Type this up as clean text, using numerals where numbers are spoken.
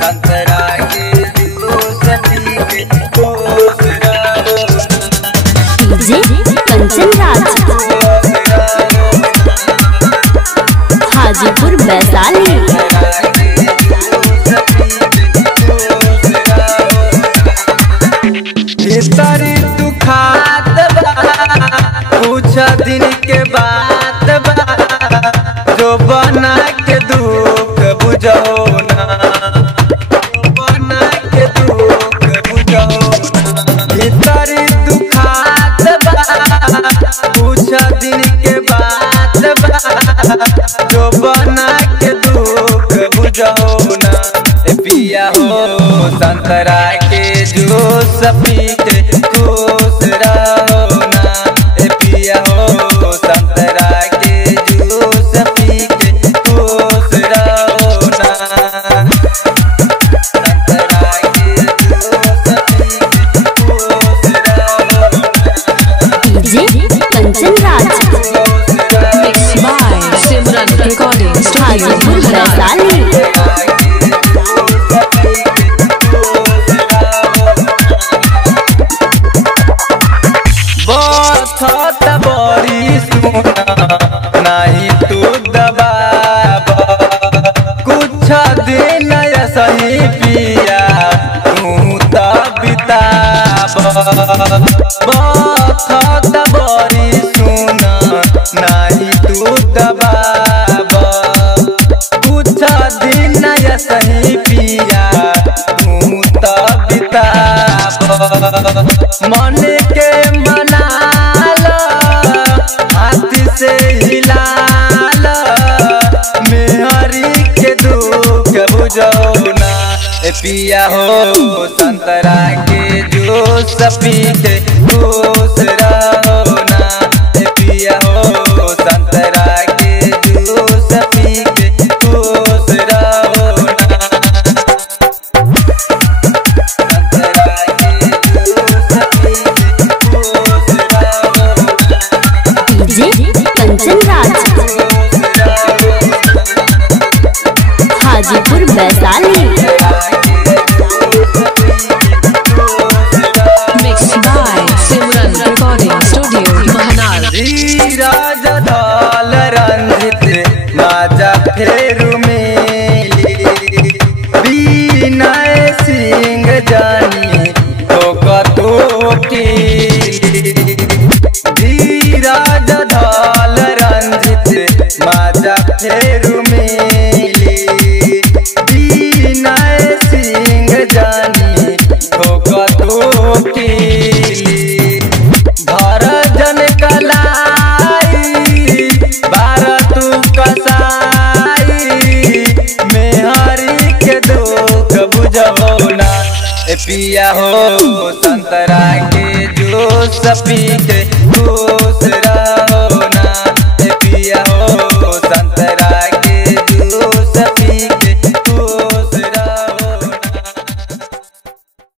संतरा के जूस पी के खुश रहो। डीजे कंचन राज हाजीपुर वैशाली। भीतरी दुखात बा कुछ दिन के बाद बा, जो बना के दुख बुझो ना, बना के दुख बुझो ना। भीतरी दुखात बा कुछ दिन के बाद बा, जो बना के दुख बुझो ना। पिया हो संतरा के जूस पी के खुश रहो ना। पिया हो संतरा के जूस पी के खुश रहो ना। संतरा के जूस पी के खुश रहो ना। DJ Kanchan Raj mix by Simran recording Hajipur Vaishali. बात बड़ी सुना नहीं तू दबाब, कुछ दिन सही पिया तू तो बिताब। बात बड़ी सुना नहीं तू दबाब, कुछ दिन सही पिया तू तो बिताब। मन के मना लो हाथ से हिला लो, मेहरी के दुख बुझो ना। पिया हो संतरा के जूस पी के खुश रहो ना। पिया हो संतरा के जूस पी के खुश रहो ना। संतरा के जूस पी के खुश रहो ना। DJ Kanchan Raj Hajipur Vaishali. Mix by Simran recording studio Mahnar. Dheeraj धल रंजित माजा फेरू मिली, विनय सिंह जानी तो की। धीरज धल रंजित माजा फेरू मिली, विनय सिंह जानी तो की। घर जन कलाई बार तू कसाई, मेहरी के दुख बुझो ना। पिया हो संतरा के जूस पी के